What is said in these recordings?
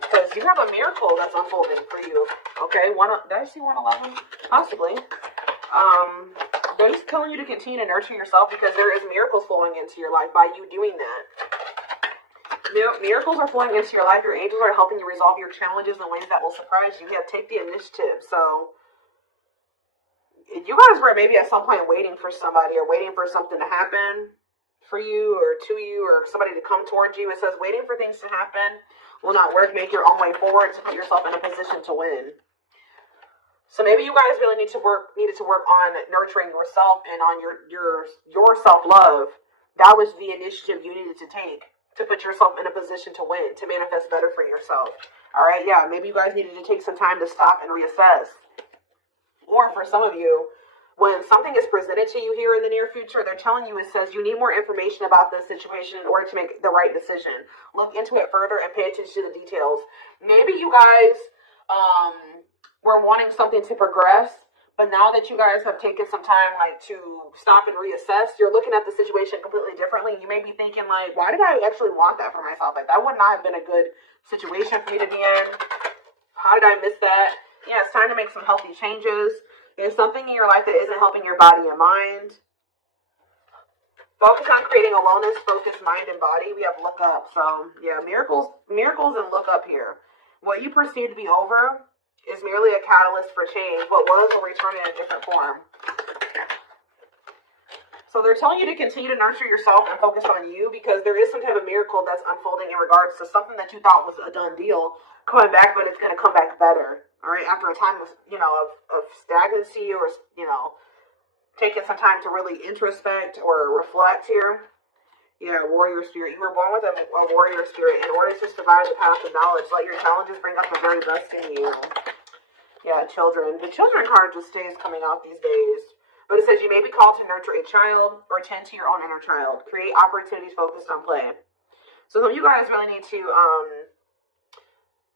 Because you have a miracle that's unfolding for you. Okay, did I see 111? Possibly. They're just telling you to continue to nurture yourself because there is miracles flowing into your life by you doing that. Miracles are flowing into your life. Your angels are helping you resolve your challenges in ways that will surprise you. Yeah, take the initiative. So, you guys were maybe at some point waiting for somebody or waiting for something to happen for you or to you or somebody to come towards you. It says waiting for things to happen will not work. Make your own way forward to put yourself in a position to win. So maybe you guys really needed to work on nurturing yourself and on your self-love. That was the initiative you needed to take to put yourself in a position to win, to manifest better for yourself. All right, yeah, maybe you guys needed to take some time to stop and reassess. Or for some of you, when something is presented to you here in the near future, they're telling you, it says you need more information about this situation in order to make the right decision. Look into it further and pay attention to the details. Maybe you guys were wanting something to progress, but now that you guys have taken some time to stop and reassess, you're looking at the situation completely differently. You may be thinking why did I actually want that for myself? That would not have been a good situation for me to be in. How did I miss that? Yeah, it's time to make some healthy changes. There's something in your life that isn't helping your body and mind. Focus on creating a wellness-focused mind and body. We have look up. So, yeah, miracles and look up here. What you perceive to be over is merely a catalyst for change. What was will return in a different form. So they're telling you to continue to nurture yourself and focus on you because there is some type of miracle that's unfolding in regards to something that you thought was a done deal coming back, but it's going to come back better. All right, after a time of stagnancy or taking some time to really introspect or reflect here. Yeah, warrior spirit. You were born with a warrior spirit. In order to survive the path of knowledge, let your challenges bring up the very best in you. Yeah, children. The children card just stays coming out these days. But it says you may be called to nurture a child or tend to your own inner child. Create opportunities focused on play. So some of you guys really need to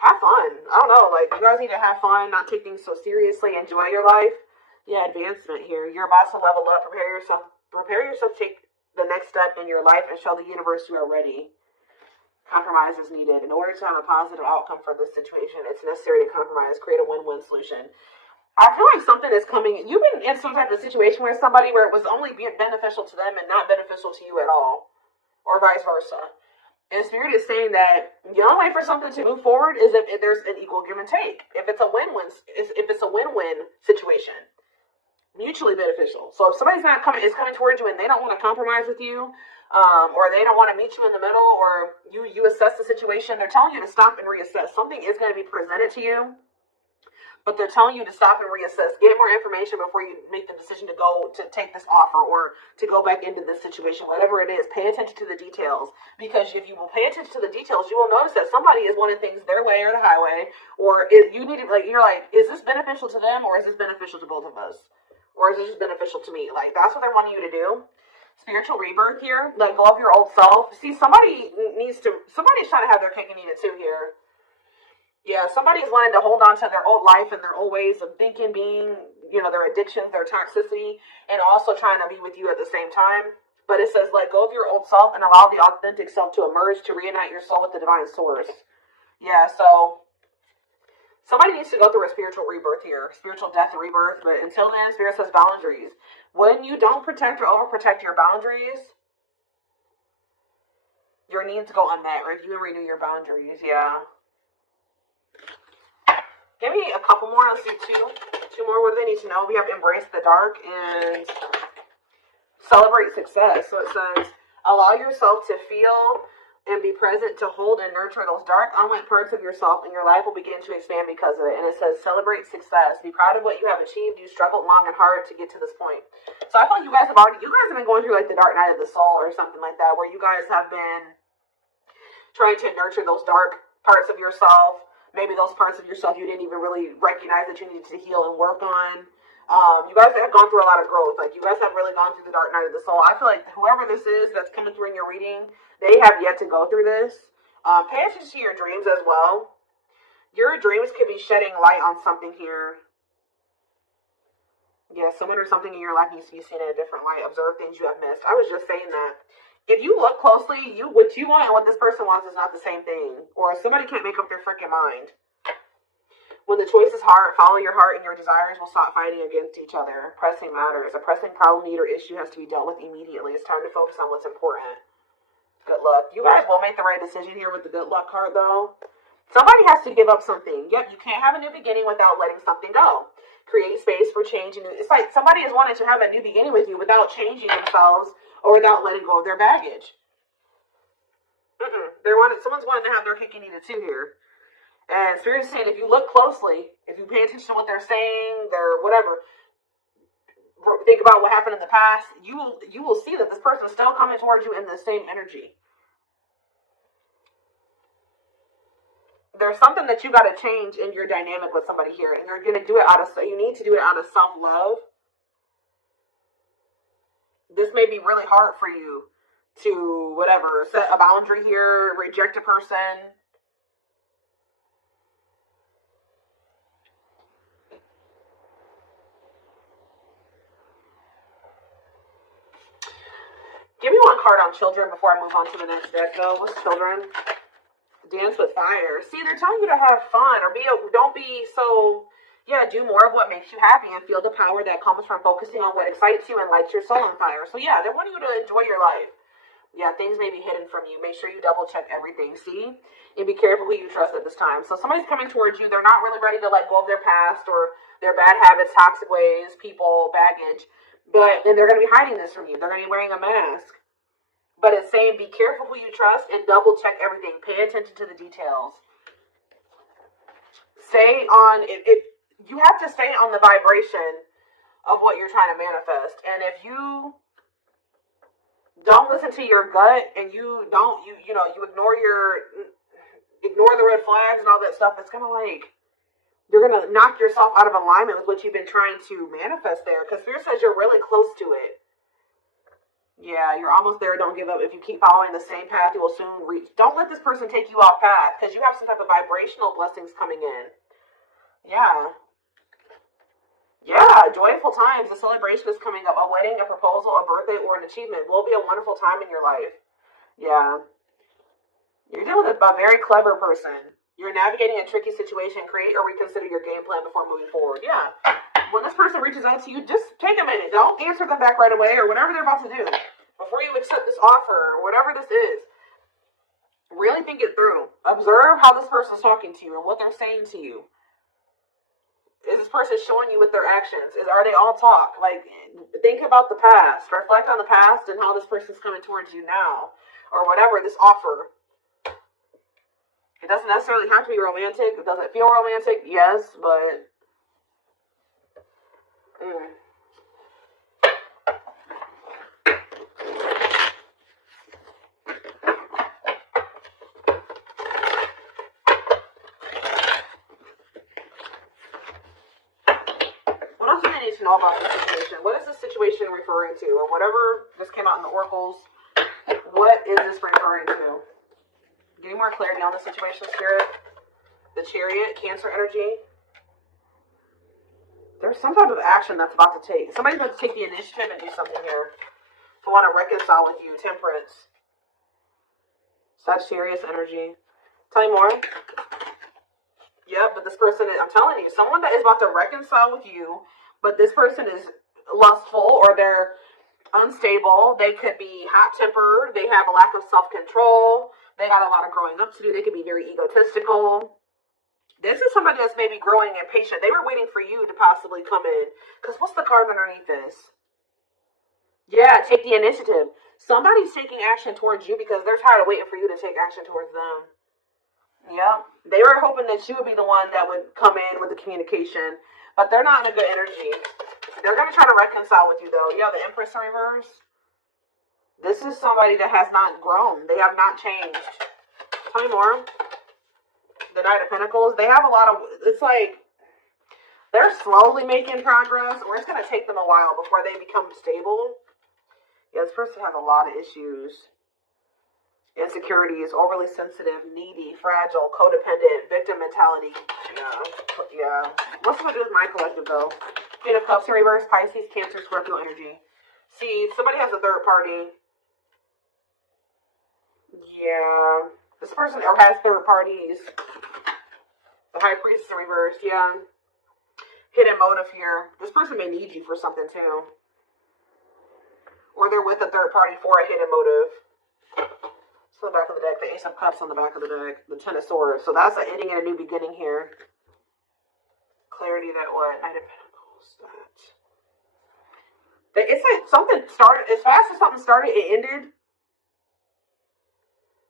have fun. I don't know. You guys need to have fun, not take things so seriously. Enjoy your life. Yeah, advancement here. You're about to level up. Prepare yourself to take the next step in your life and show the universe you are ready. Compromise is needed. In order to have a positive outcome for this situation, it's necessary to compromise, create a win-win solution. I feel like something is coming. You've been in some type of situation where it was only beneficial to them and not beneficial to you at all, or vice versa. And Spirit is saying that the only way for something to move forward is if there's an equal give and take. If it's a win-win situation. Mutually beneficial. So if somebody's is coming towards you and they don't want to compromise with you, or they don't want to meet you in the middle, or you assess the situation, they're telling you to stop and reassess. Something is going to be presented to you, but they're telling you to stop and reassess. Get more information before you make the decision to take this offer or to go back into this situation. Whatever it is, pay attention to the details, because if you will pay attention to the details, you will notice that somebody is wanting things their way or the highway, or you need to is this beneficial to them or is this beneficial to both of us? Or is it just beneficial to me? That's what they're wanting you to do. Spiritual rebirth here. Let go of your old self. See, somebody's trying to have their cake and eat it too here. Yeah, somebody's wanting to hold on to their old life and their old ways of thinking, being, their addictions, their toxicity, and also trying to be with you at the same time. But it says, let go of your old self and allow the authentic self to emerge to reunite your soul with the divine source. Yeah, so somebody needs to go through a spiritual rebirth here, spiritual death and rebirth, but until then, Spirit says boundaries. When you don't protect or overprotect your boundaries, your needs go unmet. Review and renew your boundaries, yeah. Give me a couple more. Let's do two more. What do they need to know? We have embrace the dark and celebrate success. So it says, allow yourself to feel and be present to hold and nurture those dark, unwent parts of yourself, and your life will begin to expand because of it. And it says, celebrate success. Be proud of what you have achieved. You struggled long and hard to get to this point. So I feel like you guys have been going through the dark night of the soul or something like that, where you guys have been trying to nurture those dark parts of yourself. Maybe those parts of yourself you didn't even really recognize that you needed to heal and work on. You guys have gone through a lot of growth. You guys have really gone through the dark night of the soul. I feel like whoever this is that's coming through in your reading, they have yet to go through this. Pay attention to your dreams as well. Your dreams could be shedding light on something here. Yeah, someone or something in your life needs to be seen in a different light. Observe things you have missed. I was just saying that. If you look closely, what you want and what this person wants is not the same thing. Or somebody can't make up their freaking mind. When the choice is hard, follow your heart and your desires will stop fighting against each other. Pressing matters. A pressing problem, need, or issue has to be dealt with immediately. It's time to focus on what's important. Good luck. You guys will make the right decision here with the good luck card, though. Somebody has to give up something. Yep, you can't have a new beginning without letting something go. Create space for change. And it's like somebody is wanting to have a new beginning with you without changing themselves or without letting go of their baggage. Someone's wanting to have their cake and eat it too here. And Spirit is saying, if you look closely, if you pay attention to what they're saying, their whatever, think about what happened in the past, you will see that this person is still coming towards you in the same energy. There's something that you got to change in your dynamic with somebody here, and you're going to do it you need to do it out of self-love. This may be really hard for you to, whatever, set a boundary here, reject a person. Give me one card on children before I move on to the next deck, though. What's children? Dance with fire. See, they're telling you to have fun or don't be so, do more of what makes you happy and feel the power that comes from focusing on what excites you and lights your soul on fire. So yeah, they're wanting you to enjoy your life. Yeah, things may be hidden from you. Make sure you double check everything, see? And be careful who you trust at this time. So somebody's coming towards you. They're not really ready to let go of their past or their bad habits, toxic ways, people, baggage. And they're going to be hiding this from you. They're going to be wearing a mask. But it's saying be careful who you trust and double check everything. Pay attention to the details. Stay on it. You have to stay on the vibration of what you're trying to manifest. And if you don't listen to your gut and you ignore the red flags and all that stuff, it's gonna you're gonna knock yourself out of alignment with what you've been trying to manifest there. Because Spirit says you're really close to it. Yeah, you're almost there. Don't give up. If you keep following the same path, you will soon reach. Don't let this person take you off path because you have some type of vibrational blessings coming in. Yeah. Yeah, joyful times. A celebration is coming up. A wedding, a proposal, a birthday, or an achievement will be a wonderful time in your life. Yeah. You're dealing with a very clever person. You're navigating a tricky situation. Create or reconsider your game plan before moving forward. Yeah. When this person reaches out to you, just take a minute. Don't answer them back right away or whatever they're about to do. Before you accept this offer or whatever this is, really think it through. Observe how this person's talking to you and what they're saying to you. Is this person showing you with their actions? Are they all talk? Think about the past. Reflect on the past and how this person's coming towards you now. Or whatever, this offer. It doesn't necessarily have to be romantic. It doesn't feel romantic, yes, but what else do they need to know about this situation? What is this situation referring to? Or whatever just came out in the oracles, what is this referring to? Give me more clarity on the situation, Spirit. The Chariot, Cancer energy. There's some type of action that's about to take. Somebody's about to take the initiative and do something here. To want to reconcile with you. Temperance. Sagittarius energy. Tell me more. Yep, but this person is, I'm telling you, someone that is about to reconcile with you, but this person is lustful or they're unstable. They could be hot-tempered. They have a lack of self-control. They got a lot of growing up to do. They could be very egotistical. This is somebody that's maybe growing impatient. They were waiting for you to possibly come in. Because what's the card underneath this? Yeah, take the initiative. Somebody's taking action towards you because they're tired of waiting for you to take action towards them. Yeah. They were hoping that you would be the one that would come in with the communication. But they're not in a good energy. They're going to try to reconcile with you, though. Yeah, the Empress in reverse. This is somebody that has not grown. They have not changed. Tell me more. The Knight of Pentacles, they have a lot of, it's like they're slowly making progress, or it's going to take them a while before they become stable. Yeah, this person has a lot of issues. Insecurities, overly sensitive, needy, fragile, codependent, victim mentality. Yeah. What's going to do with my collective, though? Queen of Cups in reverse, Pisces, Cancer, Scorpio energy. See, somebody has a third party. Yeah. This person has third parties. The High Priestess in reverse, yeah. Hidden motive here. This person may need you for something too. Or they're with a third party for a hidden motive. So the back of the deck, the Ace of Cups on the back of the deck, the Ten of Swords. So that's an ending and a new beginning here. Clarity that what? Knight of Pentacles. That. It's like something started, as fast as something started, it ended.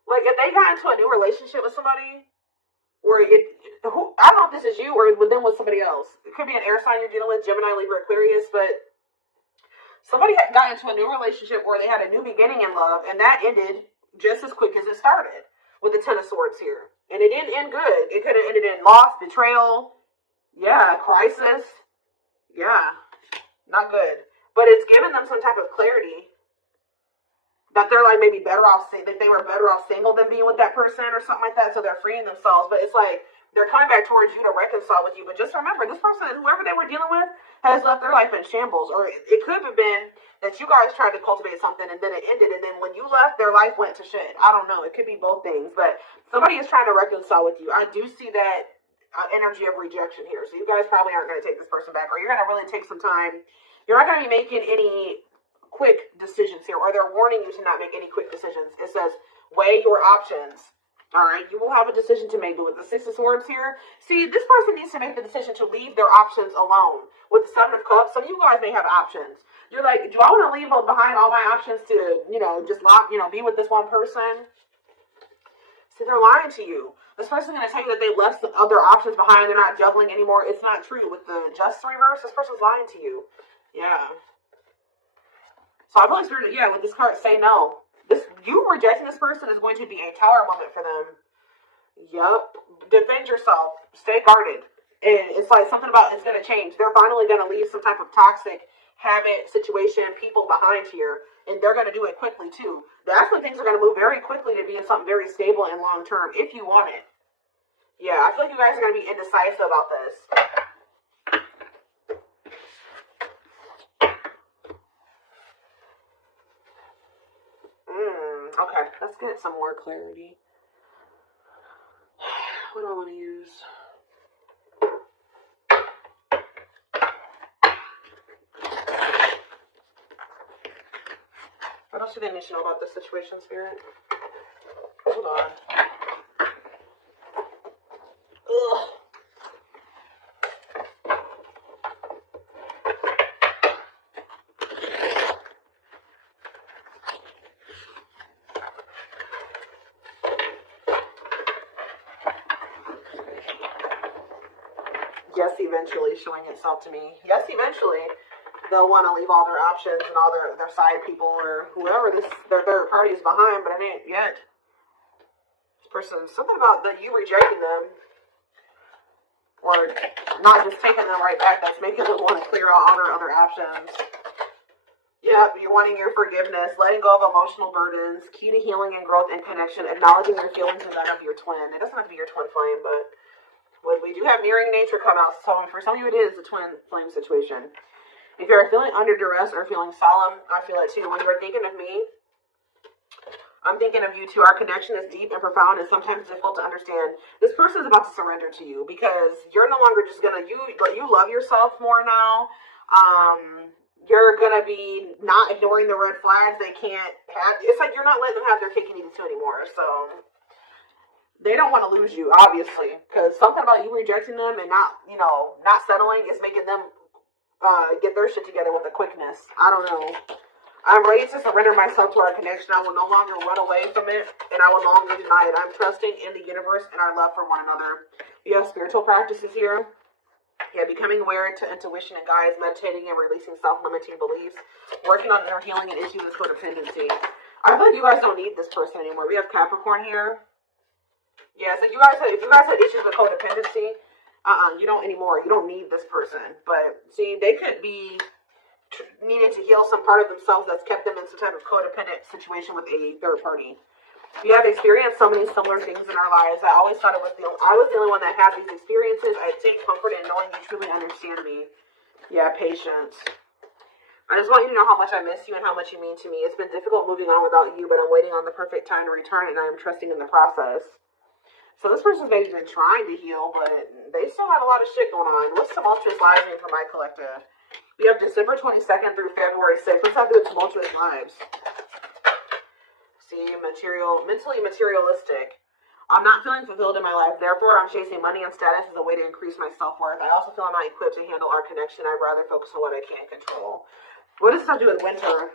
Like if they got into a new relationship with somebody, or I don't know if this is you or with them with somebody else. It could be an air sign you're dealing with, Gemini, Libra, Aquarius, but somebody had got into a new relationship where they had a new beginning in love, and that ended just as quick as it started with the Ten of Swords here. And it didn't end good. It could have ended in loss, betrayal, yeah, crisis. Yeah, not good. But it's given them some type of clarity that they're like maybe better off, that they were better off single than being with that person or something like that. So they're freeing themselves. But it's like they're coming back towards you to reconcile with you. But just remember, this person, whoever they were dealing with, has left their life in shambles. Or it could have been that you guys tried to cultivate something and then it ended. And then when you left, their life went to shit. I don't know. It could be both things. But somebody is trying to reconcile with you. I do see that energy of rejection here. So you guys probably aren't going to take this person back. Or you're going to really take some time. You're not going to be making any quick decisions here, or they're warning you to not make any quick decisions. It says, weigh your options. All right, you will have a decision to make. But with the Six of Swords here, see, this person needs to make the decision to leave their options alone. With the Seven of Cups, some of you guys may have options. You're like, do I want to leave behind all my options to, just be with this one person? See, they're lying to you. This person's going to tell you that they left some other options behind. They're not juggling anymore. It's not true. With the Just reverse, this person's lying to you. Yeah. So I feel like Spirit, with this card, say no. You rejecting this person is going to be a tower moment for them. Yup. Defend yourself. Stay guarded. And it's like something about it's going to change. They're finally going to leave some type of toxic habit, situation, people behind here. And they're going to do it quickly too. That's when things are going to move very quickly to be in something very stable and long term, if you want it. Yeah, I feel like you guys are going to be indecisive about this. Okay, let's get some more clarity. What do I want to use? What else do they need to know about this situation, Spirit? Hold on. Ugh. Yes, eventually showing itself to me. Yes, eventually they'll want to leave all their options and all their side people or whoever their third party is behind, but it ain't yet. This person, something about you rejecting them or not just taking them right back, that's making them want to clear out all their other options. Yeah, you're wanting your forgiveness, letting go of emotional burdens, key to healing and growth and connection, acknowledging your feelings and that of your twin. It doesn't have to be your twin flame, but when we do have mirroring nature come out, so for some of you it is a twin flame situation. If you're feeling under duress or feeling solemn, I feel it too. When you're thinking of me, I'm thinking of you too. Our connection is deep and profound and sometimes difficult to understand. This person is about to surrender to you because you're no longer just gonna, you love yourself more now. You're gonna be not ignoring the red flags. They can't have, it's like you're not letting them have their cake and eat it too anymore. So they don't want to lose you, obviously, because something about you rejecting them and not settling is making them get their shit together with a quickness. I don't know. I'm ready to surrender myself to our connection. I will no longer run away from it, and I will no longer deny it. I'm trusting in the universe and our love for one another. You have spiritual practices here. Yeah, becoming aware to intuition and guides, meditating and releasing self-limiting beliefs, working on inner healing and issues with codependency. I feel like you guys don't need this person anymore. We have Capricorn here. Yeah, so if you guys had issues with codependency, you don't anymore. You don't need this person. But see, they could be needing to heal some part of themselves that's kept them in some type of codependent situation with a third party. We have experienced so many similar things in our lives. I always thought I was the only one that had these experiences. I take comfort in knowing you truly understand me. Yeah, patience. I just want you to know how much I miss you and how much you mean to me. It's been difficult moving on without you, but I'm waiting on the perfect time to return, and I am trusting in the process. So this person's maybe been trying to heal, but they still have a lot of shit going on. What's tumultuous lives mean for my collective? We have December 22nd through February 6th. Let's have to do tumultuous lives. See, mentally materialistic. I'm not feeling fulfilled in my life, therefore I'm chasing money and status as a way to increase my self-worth. I also feel I'm not equipped to handle our connection. I'd rather focus on what I can control. What does this have to do with winter?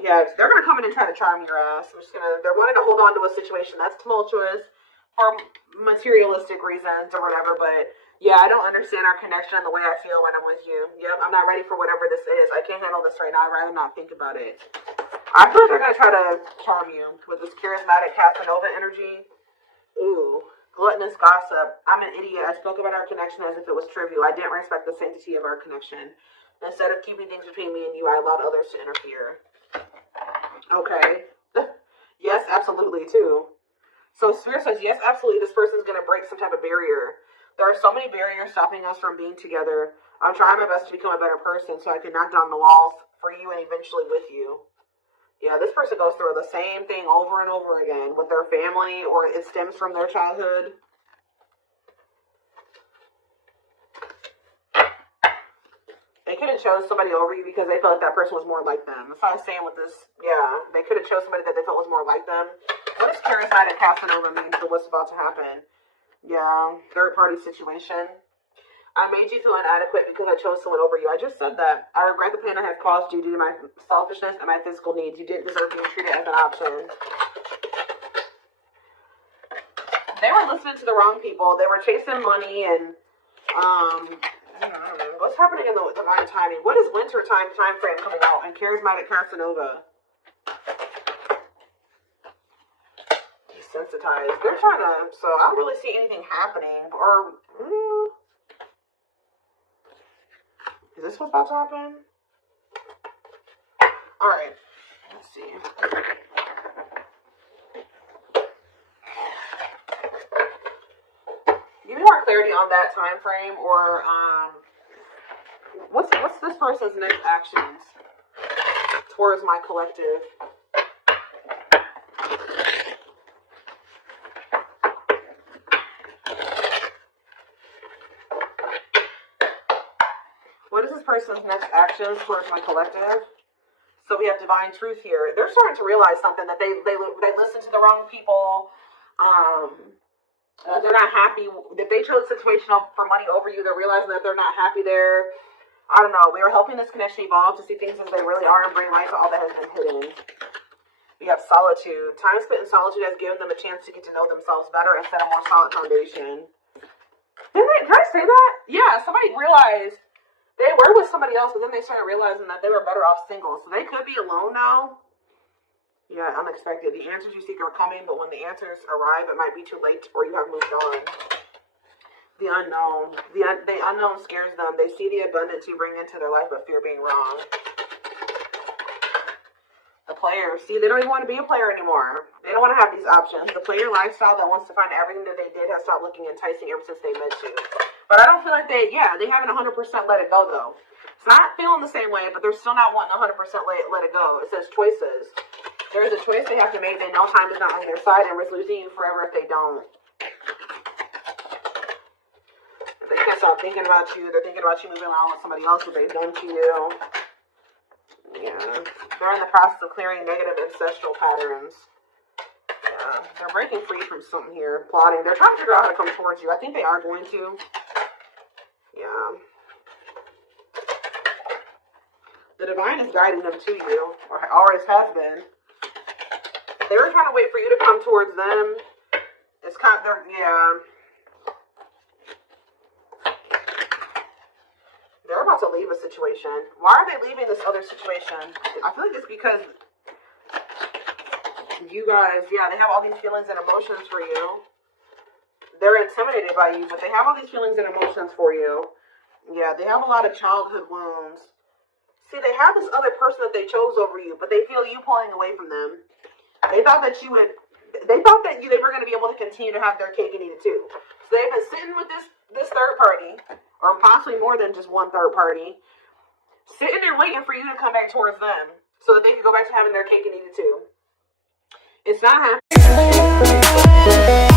Yeah, they're going to come in and try to charm your ass. They're wanting to hold on to a situation that's tumultuous for materialistic reasons or whatever, but yeah, I don't understand our connection and the way I feel when I'm with you. Yep, I'm not ready for whatever this is. I can't handle this right now. I'd rather not think about it. I feel like they're going to try to charm you with this charismatic Casanova energy. Ooh, gluttonous gossip. I'm an idiot. I spoke about our connection as if it was trivial. I didn't respect the sanctity of our connection. Instead of keeping things between me and you, I allowed others to interfere. Okay. Yes, absolutely, too. So Spirit says, yes, absolutely, this person's going to break some type of barrier. There are so many barriers stopping us from being together. I'm trying my best to become a better person so I can knock down the walls for you and eventually with you. Yeah, this person goes through the same thing over and over again with their family, or it stems from their childhood. They could have chose somebody over you because they felt like that person was more like them. That's what I was saying with this. Yeah, they could have chose somebody that they felt was more like them. What does charismatic Casanova mean for what's about to happen? Yeah, third party situation. I made you feel inadequate because I chose someone over you. I just said that. I regret the pain I have caused you due to my selfishness and my physical needs. You didn't deserve being treated as an option. They were listening to the wrong people. They were chasing money and, I don't know. What's happening in the divine timing? What is winter time frame coming out in charismatic Casanova? Desensitized. They're trying to, so I don't really see anything happening. Or, is this what's about to happen? Alright. Let's see. Give me more clarity on that time frame, or what's this person's next actions towards my collective? What is this person's next actions towards my collective? So we have divine truth here. They're starting to realize something, that they listen to the wrong people. They're not happy. If they chose a situation for money over you, they're realizing that they're not happy there. I don't know. We are helping this connection evolve to see things as they really are and bring light to all that has been hidden. We have solitude. Time spent in solitude has given them a chance to get to know themselves better and set a more solid foundation. Did I say that? Yeah, somebody realized they were with somebody else, but then they started realizing that they were better off single. So they could be alone now. Yeah, unexpected. The answers you seek are coming, but when the answers arrive, it might be too late or you have moved on. The unknown. The unknown scares them. They see the abundance you bring into their life, but fear being wrong. The player. See, they don't even want to be a player anymore. They don't want to have these options. The player lifestyle that wants to find everything that they did has stopped looking enticing ever since they met you. But I don't feel like they haven't 100% let it go, though. It's not feeling the same way, but they're still not wanting 100% let it go. It says choices. There is a choice they have to make. They know time is not on their side and risk losing you forever if they don't. They can't stop thinking about you. They're thinking about you moving on with somebody else, what they've done to you. Yeah. They're in the process of clearing negative ancestral patterns. Yeah. They're breaking free from something here. Plotting. They're trying to figure out how to come towards you. I think they are going to. Yeah. The divine is guiding them to you, or always has been. They were trying to wait for you to come towards them. It's kind of, yeah. They're about to leave a situation. Why are they leaving this other situation? I feel like it's because you guys, yeah, they have all these feelings and emotions for you. They're intimidated by you, but they have all these feelings and emotions for you. Yeah, they have a lot of childhood wounds. See, they have this other person that they chose over you, but they feel you pulling away from them. They thought that they were going to be able to continue to have their cake and eat it too. So they've been sitting with this third party, or possibly more than just one third party. Sitting there waiting for you to come back towards them so that they can go back to having their cake and eat it too. It's not happening.